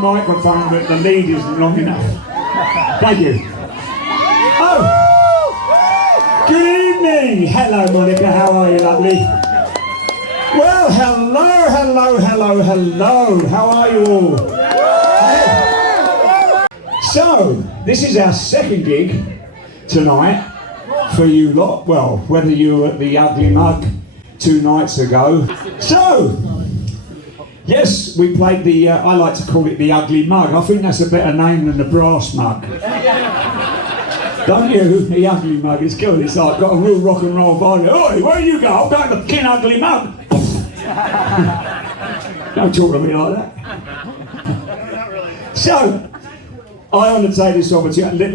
microphone, but the lead isn't long enough. Thank you. Oh! Good evening! Hello, Monica, how are you, lovely? Well, hello, hello, hello, hello. How are you all? So, this is our second gig tonight for you lot. Well, whether you were at the Ugly Mug 2 nights ago. So, yes, we played the, I like to call it the Ugly Mug. I think that's a better name than the Brass Mug. Don't you? The Ugly Mug, it's good. It's like got a real rock and roll vibe. Oi, where you go? I'm going to the King Ugly Mug. Don't talk to me like that. So, I undertake this opportunity.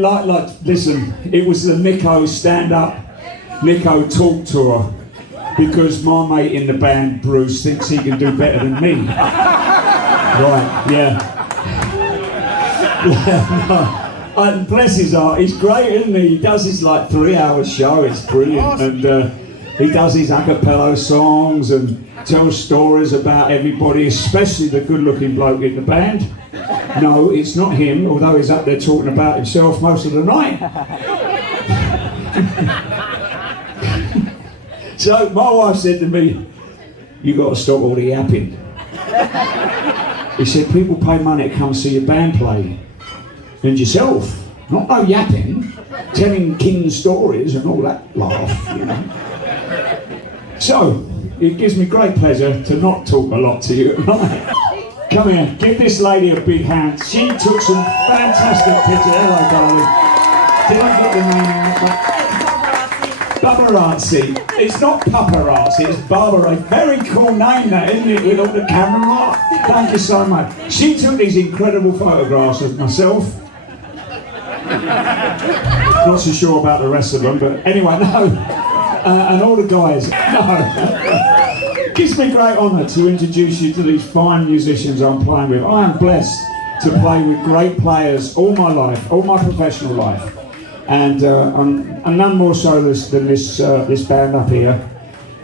Listen, it was the Nicko stand-up, Nicko talk tour, because my mate in the band, Bruce, thinks he can do better than me. Right, yeah. And bless his heart, he's great, isn't he? He does his like 3-hour show, it's brilliant. And he does his a cappella songs and tells stories about everybody, especially the good-looking bloke in the band. No, it's not him, although he's up there talking about himself most of the night. So my wife said to me, "You got to stop all the yapping." He said, "People pay money to come see your band play. And yourself, not no yapping, telling king stories and all that laugh, you know." So, it gives me great pleasure to not talk a lot to you at night. Come here, give this lady a big hand. She took some fantastic pictures. Hello, darling. Did I get the name right? Paparazzi. It's not paparazzi, it's Barbara. Very cool name that, isn't it, with all the camera art? Thank you so much. She took these incredible photographs of myself. Not so sure about the rest of them, but anyway, no. And all the guys. No. It gives me great honour to introduce you to these fine musicians I'm playing with. I am blessed to play with great players all my life, all my professional life. And none more so than this band up here,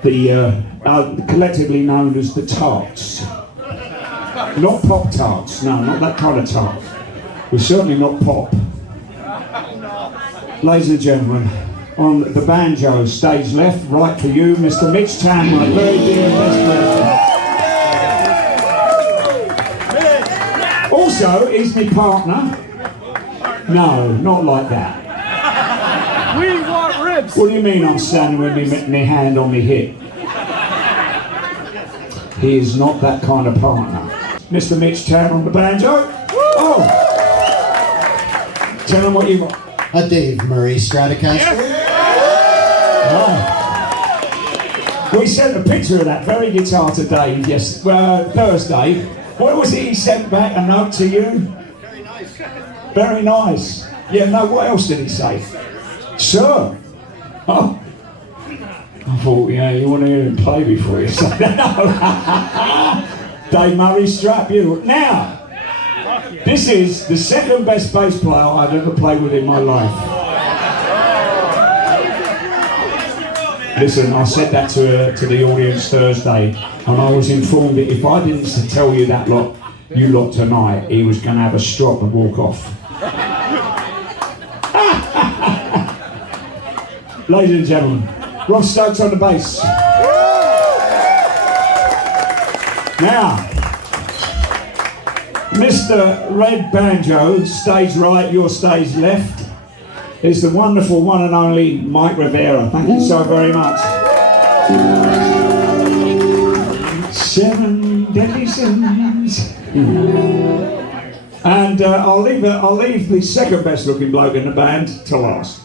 collectively known as the Tarts. Not Pop Tarts, no, not that kind of tart. We're certainly not pop. Ladies and gentlemen, on the banjo, stage left, right for you, Mr. Mitch Chandler, very dear best friend. Also, is my partner. No, not like that. We want ribs! What do you mean I'm standing with my hand on my hip? He is not that kind of partner. Mr. Mitch Chandler on the banjo. Oh! Tell him what you want. A Dave Murray Stratocaster. Yes. Oh. We sent a picture of that very guitar to Dave, yes, Thursday. What was it he sent back, a note to you? Very nice. Very nice. Yeah, no, what else did he say? Sir. Oh. I thought, yeah, you want to hear him play before you say that. Dave Murray Strat, beautiful. Now, this is the second best bass player I've ever played with in my life. Listen, I said that to the audience Thursday, and I was informed that if I didn't tell you that lot, you lot tonight, he was going to have a strop and walk off. Ladies and gentlemen, Rob Stokes on the bass. Now, Mr. Red Banjo, stage right, your stage left, is the wonderful one and only Mike Rivera. Thank you so very much. 7 deadly sins. And I'll leave the second best looking bloke in the band to last.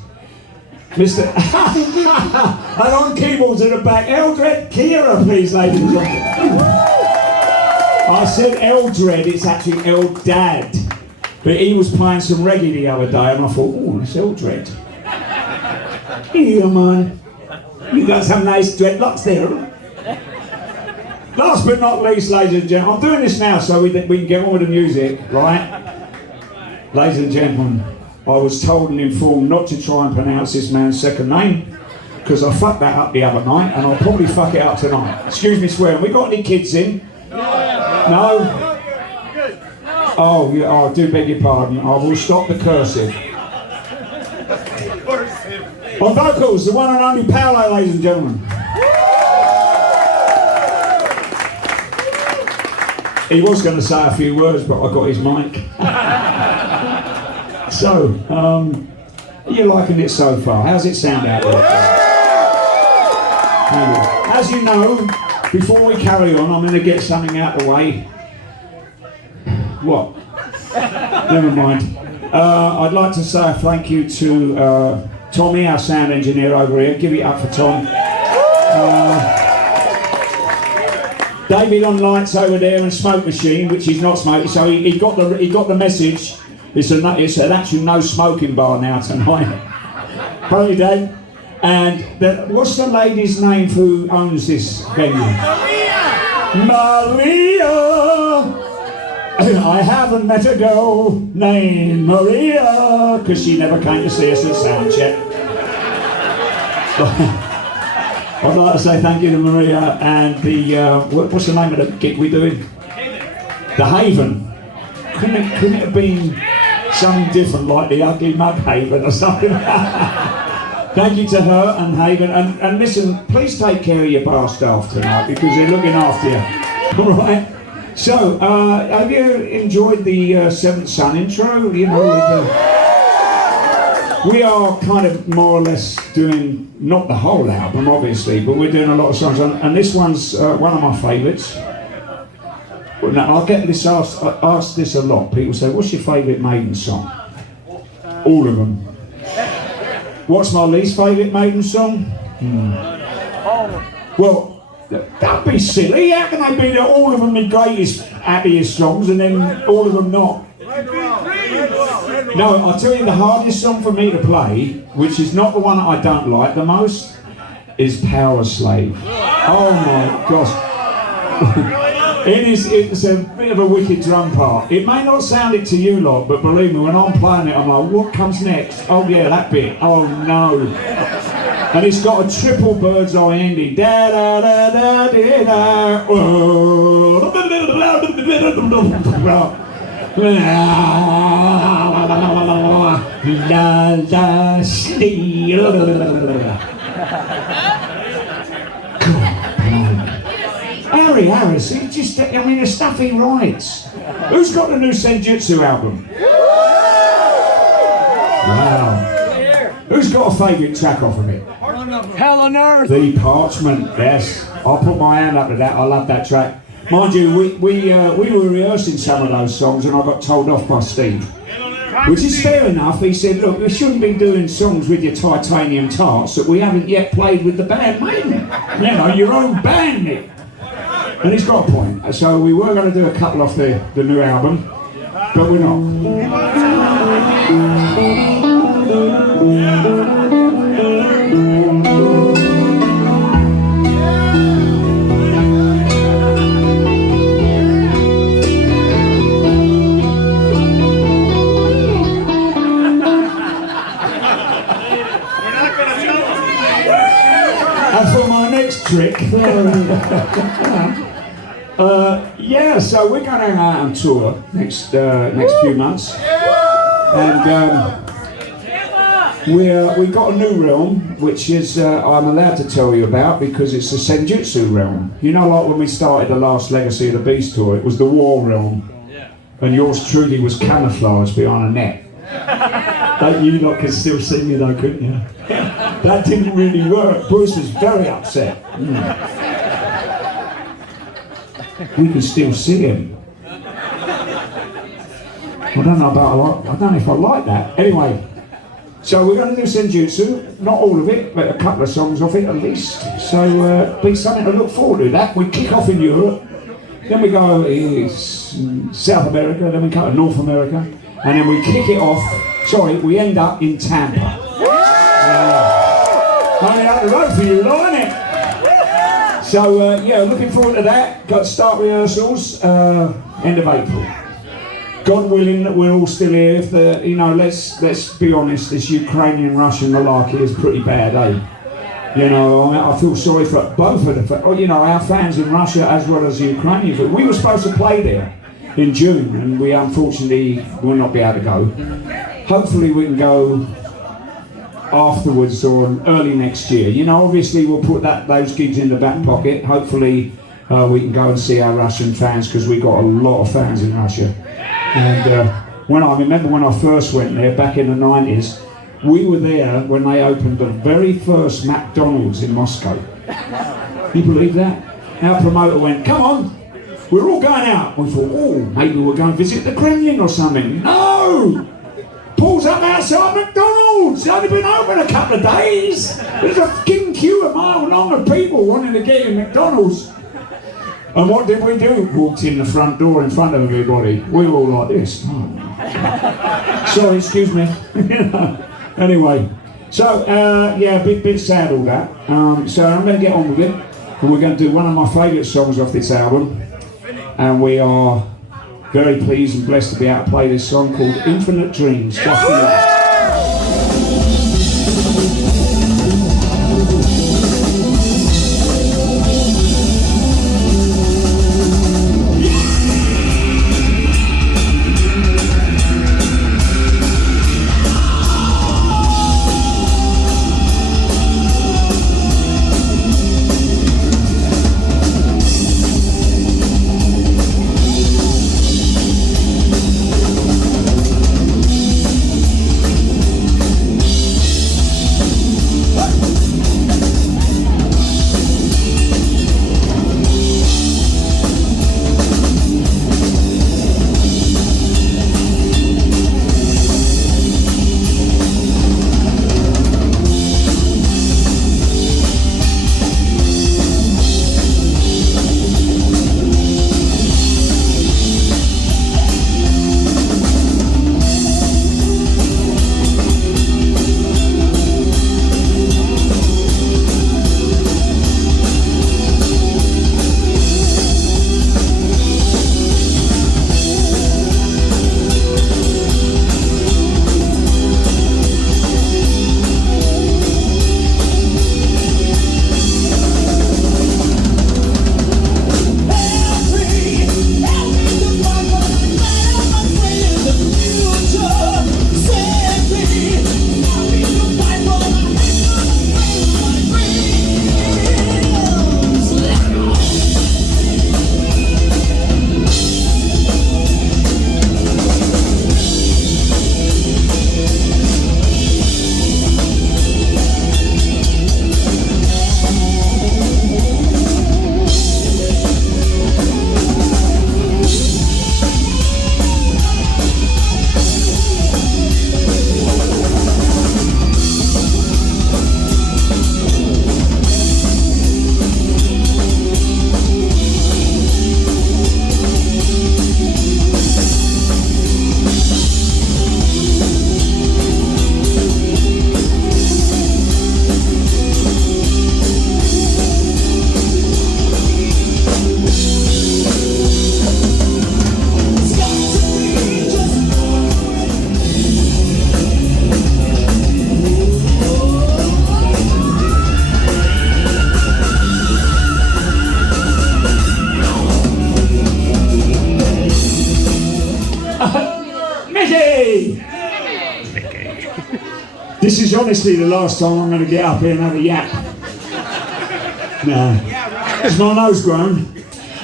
Mr. And on keyboards at the back, Eldred Kira, please, ladies and gentlemen. I said Eldred, it's actually Eldad. But he was playing some reggae the other day, and I thought, oh, it's Eldred. Here, man. You got some nice dreadlocks there. Last but not least, ladies and gentlemen, I'm doing this now so we can get on with the music, right? Ladies and gentlemen, I was told and informed not to try and pronounce this man's second name, because I fucked that up the other night, and I'll probably fuck it up tonight. Excuse me swearing. We got any kids in? No? Oh, yeah, I do beg your pardon. I will stop the cursing. On vocals, the one and only Paolo, ladies and gentlemen. He was going to say a few words, but I got his mic. So, are you liking it so far? How's it sound out there? As you know, before we carry on, I'm going to get something out of the way. What? Never mind. I'd like to say a thank you to Tommy, our sound engineer over here. Give it up for Tom. David on lights over there and smoke machine, which is not smoking. So he got the message. It's an actual no smoking bar now tonight. Probably Dave. And what's the lady's name who owns this venue? Maria. I haven't met a girl named Maria, because she never came to see us at soundcheck. I'd like to say thank you to Maria and the, what's the name of the gig we're doing? The Haven. Couldn't it have been something different, like the Ugly Mug Haven or something? Thank you to her and Haven. And listen, please take care of your bar staff tonight, because they're looking after you. All right. So, have you enjoyed the Seventh Son intro? You know, we are kind of more or less doing, not the whole album obviously, but we're doing a lot of songs, and this one's one of my favourites. Now, I get this asked this a lot. People say, what's your favourite Maiden song? All of them. What's my least favourite Maiden song? Well, that'd be silly. How can they be all of them the greatest, happiest songs and then all of them not? No, I'll tell you the hardest song for me to play, which is not the one that I don't like the most, is Power Slave. Oh my gosh. It's a bit of a wicked drum part. It may not sound it to you lot, but believe me, when I'm playing it, I'm like, what comes next? Oh yeah, that bit. Oh no. And it's got a triple bird's eye ending. Da da da da da da. La la steel. Harry Harris, he just, I mean, the stuff he writes. Who's got the new Senjutsu album? Wow. Who's got a favourite track off of it? Hell on Earth. The Parchment, yes. I'll put my hand up to that, I love that track. Mind you, we were rehearsing some of those songs and I got told off by Steve. Which is fair enough. He said, look, we shouldn't be doing songs with your titanium tarts that we haven't yet played with the band Maiden. You know, your own band, Nick. And he's got a point. So we were going to do a couple off the new album, but we're not. And for my next trick, yeah, so we're going out on tour next few months, and we got a new realm, which is I'm allowed to tell you about because it's the Senjutsu realm. You know, like when we started the last Legacy of the Beast tour, it was the War realm, and yours truly was camouflaged behind a net. You lot could still see me though, couldn't you? That didn't really work. Bruce was very upset. We can still see him. I don't know if I like that. Anyway, so we're going to do Senjutsu. Not all of it, but a couple of songs off it at least. So be something to look forward to. That we kick off in Europe, then we go South America, then we go to North America, and then we kick it off. Sorry, we end up in Tampa. Only up the road for you, lot, isn't it? So yeah, looking forward to that. Got to start rehearsals end of April. God willing that we're all still here. If you know, let's be honest, this Ukrainian-Russian malarkey is pretty bad, eh? You know, I feel sorry for both of the, you know, our fans in Russia as well as the Ukrainians. But we were supposed to play there, in June, and we unfortunately will not be able to go. Hopefully we can go afterwards or early next year. You know, obviously we'll put those gigs in the back pocket. Hopefully we can go and see our Russian fans, because we got a lot of fans in Russia. And when I remember when I first went there back in the 90s, we were there when they opened the very first McDonald's in Moscow. You believe that? Our promoter went, "Come on, we're all going out." We thought, oh, maybe we'll go and visit the Kremlin or something. No! Pulls up outside McDonald's. It's only been open a couple of days. There's a fucking queue a mile long of people wanting to get in McDonald's. And what did we do? Walked in the front door in front of everybody. We were all like this. Oh. Sorry, excuse me. Anyway, so yeah, a bit sad all that. So I'm going to get on with it. And we're going to do one of my favourite songs off this album. And we are very pleased and blessed to be able to play this song called Infinite Dreams. Just for you. This is honestly the last time I'm going to get up here and have a yap. No. Is my nose grown?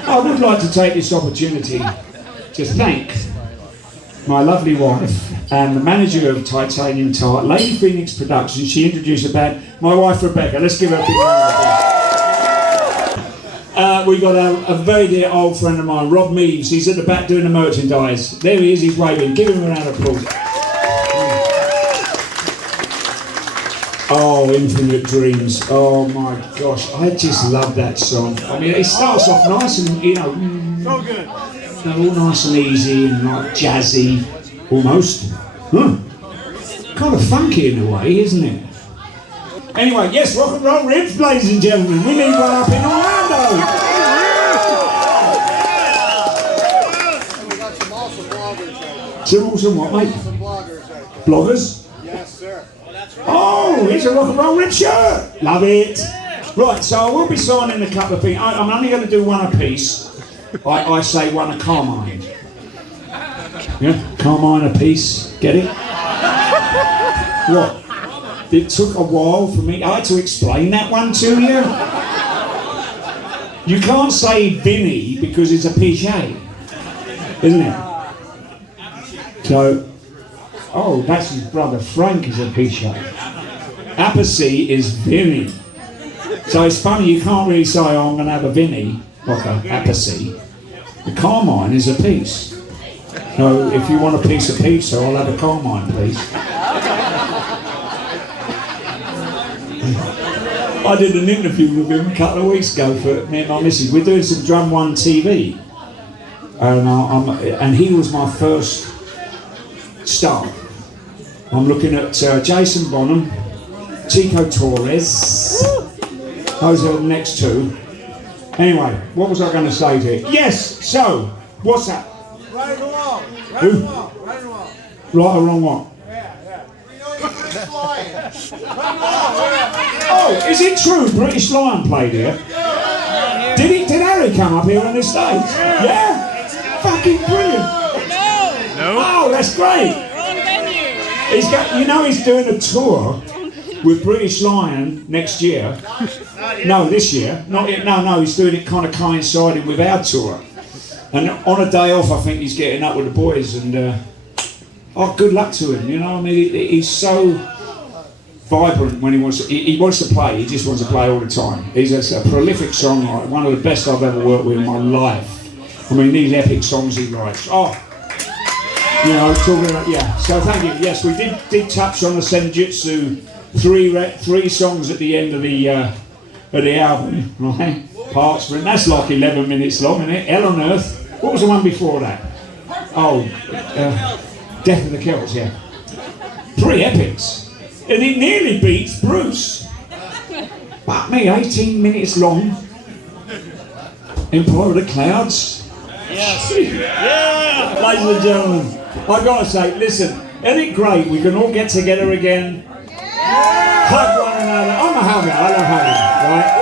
I would like to take this opportunity to thank my lovely wife and the manager of Titanium Tart, Lady Phoenix Productions. She introduced the band. My wife Rebecca. Let's give her a big round of applause. We got a very dear old friend of mine, Rob Meaves. He's at the back doing the merchandise. There he is, he's waving. Give him a round of applause. Oh, Infinite Dreams. Oh my gosh, I just love that song. I mean, it starts off nice and, you know, so good. All nice and easy and like jazzy, almost. Kind of funky in a way, isn't it? Anyway, yes, rock and roll ribs, ladies and gentlemen. We need one up in Orlando. We got some awesome bloggers. Some awesome what, mate? Some bloggers. Bloggers? Yes, sir. Oh, it's a rock and roll rib shirt. Love it. Right, so I will be signing a couple of things. I'm only going to do one a piece. I say one a Carmine. Yeah, Carmine apiece, get it? What? It took a while for me, I had to explain that one to you. You can't say Vinny because it's a PJ, isn't it? So, oh, that's his brother Frank is a PJ. Apathy is Vinny. So it's funny, you can't really say, oh, I'm going to have a Vinny, like a apathy. The Carmine is a piece. So if you want a piece of pizza, I'll have a Carmine, please. I did an interview with him a couple of weeks ago for me and my missus. We're doing some Drum One TV. And he was my first star. I'm looking at Jason Bonham, Chico Torres. Those are the next two. Anyway, what was I going to say to you? Yes, so, what's that? Right or wrong? Right Who? or wrong? Right or wrong? Right or wrong what? Yeah. We know you're British Lion. Right or wrong? Oh, is it true British Lion played here? Did Harry come up here on this stage? Yeah? Fucking brilliant. No. Oh, that's great. Wrong venue. He's got, you know, he's doing a tour with British Lion next year. No, this year. Not yet. No, he's doing it kind of coinciding with our tour. And on a day off, I think he's getting up with the boys and, oh, good luck to him, you know, I mean, he's so vibrant when he wants to play, he just wants to play all the time. He's a prolific songwriter, one of the best I've ever worked with in my life. I mean, these epic songs he writes, oh, you know, talking about, yeah, so thank you. Yes, we did touch on the Senjutsu, three songs at the end of the album, right? Parts, but that's like 11 minutes long, isn't it? Hell on Earth. What was the one before that? Oh, Death of the Celts, yeah. 3 epics. And it nearly beats Bruce. But me, 18 minutes long. Empire of the Clouds. Yes. Yeah. Ladies and gentlemen, I've got to say, listen, isn't it great? We can all get together again. Hug one another. I'm a hugger, I love hugging, right?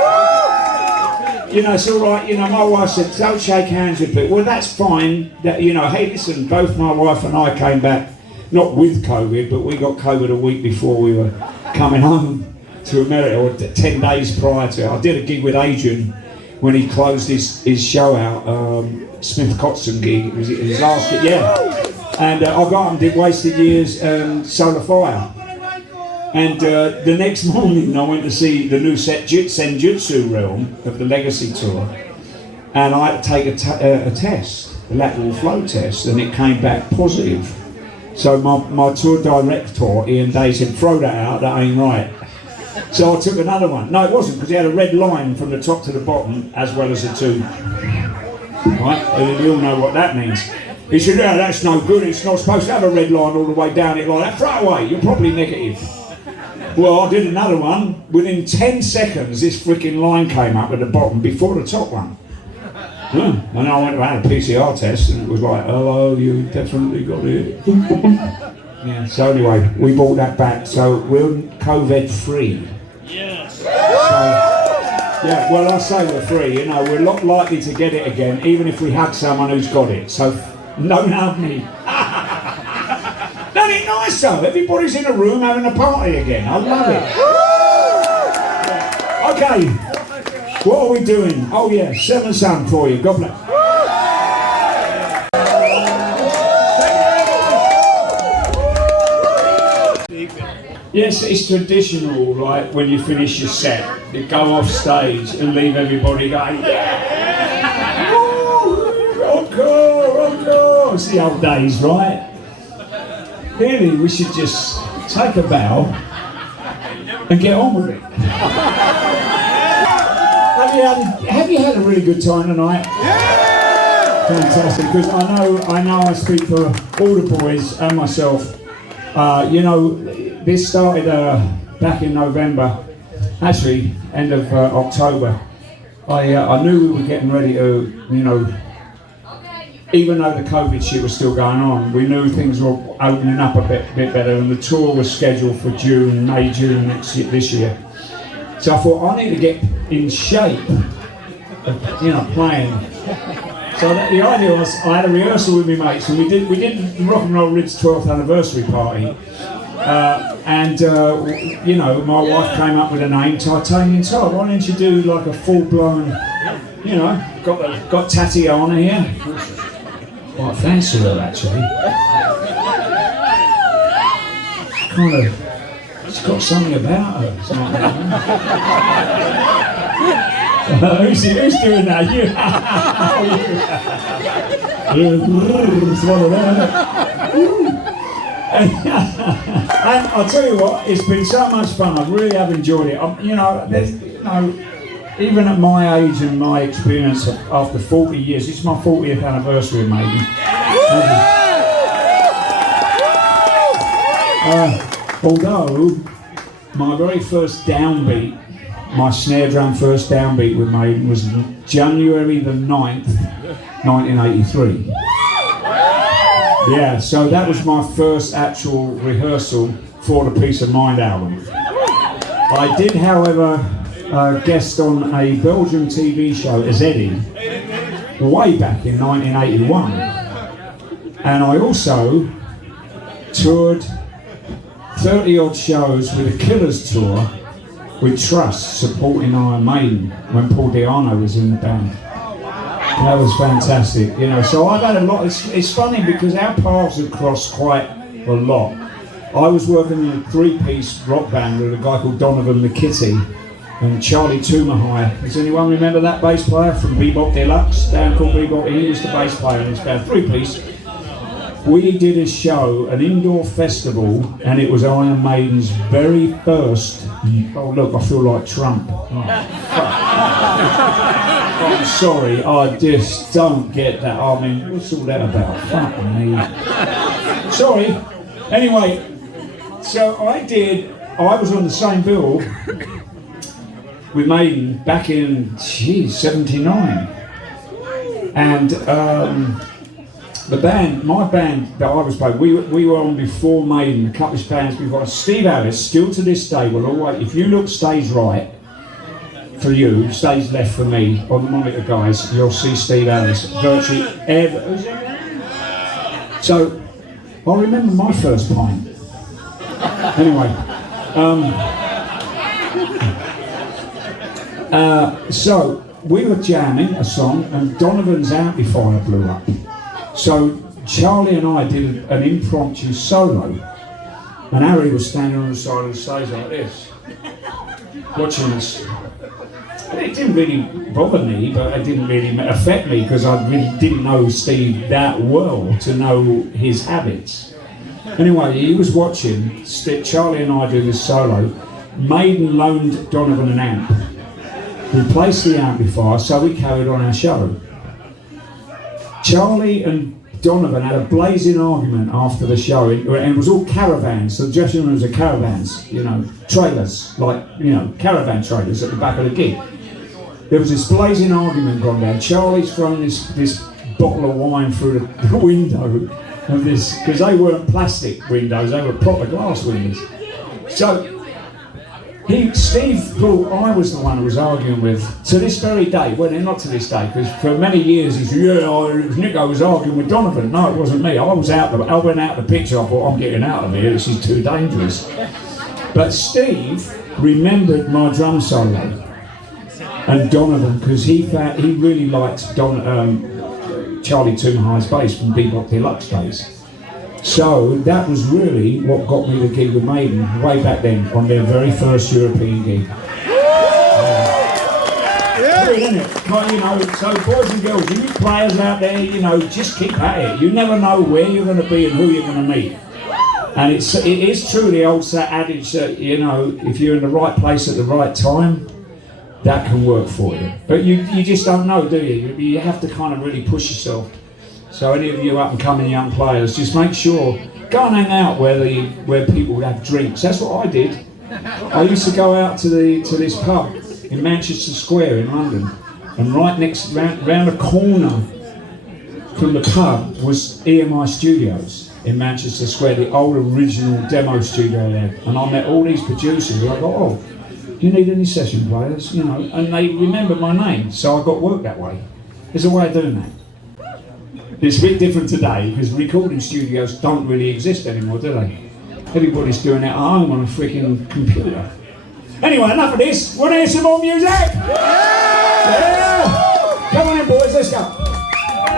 You know, it's all right, you know, my wife said, don't shake hands with people. Well, that's fine. That, you know, hey, listen, both my wife and I came back, not with COVID, but we got COVID a week before we were coming home to America, or 10 days prior to it. I did a gig with Adrian when he closed his show out, Smith Kotzen gig. It was his last gig, yeah. And I got him, did Wasted Years and Solar Fire. And the next morning I went to see the new Senjutsu Realm of the Legacy Tour, and I had to take a test, a lateral flow test, and it came back positive. So my tour director, Ian Day, said, throw that out, that ain't right. So I took another one. No, it wasn't, because he had a red line from the top to the bottom, as well as the two. Right? And you all know what that means. He said, yeah, that's no good, it's not supposed to have a red line all the way down it like that. Throw it away, you're probably negative. Well, I did another one. Within 10 seconds, this freaking line came up at the bottom before the top one. And then I went to have a PCR test, and it was like, hello, you definitely got it. Yeah. So anyway, we brought that back. So we're COVID free. Yes. So, yeah. Well, I say we're free. You know, we're not likely to get it again, even if we had someone who's got it. So no, me. Isn't it nice though? Everybody's in a room having a party again. I love it. Okay, what are we doing? Oh yeah, 7 Sun for you. God bless. Yes, it's traditional, like when you finish your set, you go off stage and leave everybody going, yeah! Encore! It's the old days, right? Really, we should just take a bow and get on with it. Have you had a really good time tonight? Yeah! Fantastic, because I know I speak for all the boys and myself. You know, this started back in November, actually, end of October. I knew we were getting ready to, you know, even though the COVID shit was still going on, we knew things were opening up a bit better, and the tour was scheduled for May, June this year. So I thought, I need to get in shape of, you know, playing. So the idea was, I had a rehearsal with my mates, and we did the Rock and Roll Rid's 12th anniversary party, you know, my wife came up with a name, Titanium Tart. Why don't you do like a full-blown, you know, got Tatiana here. Quite fancy her actually. Kind of, she's got something about her. Who's doing that? You. It's one of them. And I'll tell you what, it's been so much fun. I really have enjoyed it. You know, even at my age and my experience after 40 years, it's my 40th anniversary of Maiden. Although my very first downbeat, my snare drum first downbeat with Maiden was January the 9th, 1983. Yeah, so that was my first actual rehearsal for the Peace of Mind album. I did, however, guest on a Belgian TV show as Eddie way back in 1981. And I also toured 30 odd shows with the Killers tour with Trust supporting Iron Maiden when Paul Di'Anno was in the band. That was fantastic, you know. So I've had a lot. It's funny because our paths have crossed quite a lot. I was working in a three-piece rock band with a guy called Donovan McKitty and Charlie Toomahai. Does anyone remember that bass player from Bebop Deluxe? Band called Bebop. He was the bass player in this band, three-piece. We did a show, an indoor festival, and it was Iron Maiden's very first. Oh look, I feel like Trump. Oh, I'm sorry, I just don't get that. I mean, what's all that about? Fuck me. Sorry. Anyway, so I was on the same bill with Maiden back in, 79. And the band, my band that I was playing, we were on before Maiden, a couple of bands before. Steve Harris, still to this day, will always, if you look stage right for you, stage left for me, on the monitor guys, you'll see Steve Harris virtually ever. So, I remember my first pint. Anyway, so we were jamming a song and Donovan's amplifier blew up. So Charlie and I did an impromptu solo, and Harry was standing on the side of the stage like this, watching us. It didn't really bother me, but it didn't really affect me because I really didn't know Steve that well to know his habits. Anyway, he was watching, Charlie and I do this solo. Maiden loaned Donovan an amp, replaced the amplifier, so we carried on our show. Charlie and Donovan had a blazing argument after the show, and it was all caravans, so the dressing rooms are caravans, you know, trailers, like, you know, caravan trailers at the back of the gig. There was this blazing argument gone down. Charlie's thrown this bottle of wine through the window of this, because they weren't plastic windows, they were proper glass windows. So Steve thought I was the one who was arguing with, to this very day, well not to this day, because for many years he said, Nicko was arguing with Donovan. No, it wasn't me, I went out the picture, I thought, I'm getting out of here, this is too dangerous. But Steve remembered my drum solo, and Donovan, because he really liked Charlie Toomahai's bass from Bebop Deluxe days. So that was really what got me the gig with Maiden way back then on their very first European gig. Good, isn't it? You know, so boys and girls, you players out there, you know, just keep at it. You never know where you're going to be and who you're going to meet. And it is true the old adage that, you know, if you're in the right place at the right time, that can work for you. But you just don't know, do you? You have to kind of really push yourself. So any of you up and coming young players, just make sure, go and hang out where people have drinks. That's what I did. I used to go out to this pub in Manchester Square in London, and right next, round the corner from the pub was EMI Studios in Manchester Square, the old original demo studio there. And I met all these producers, and I thought, oh, you need any session players, you know, and they remembered my name, so I got work that way. There's a way of doing that. It's a bit different today because recording studios don't really exist anymore, do they? Everybody's doing it at home on a freaking computer. Anyway, enough of this. Want to hear some more music? Yeah! Come on in, boys. Let's go.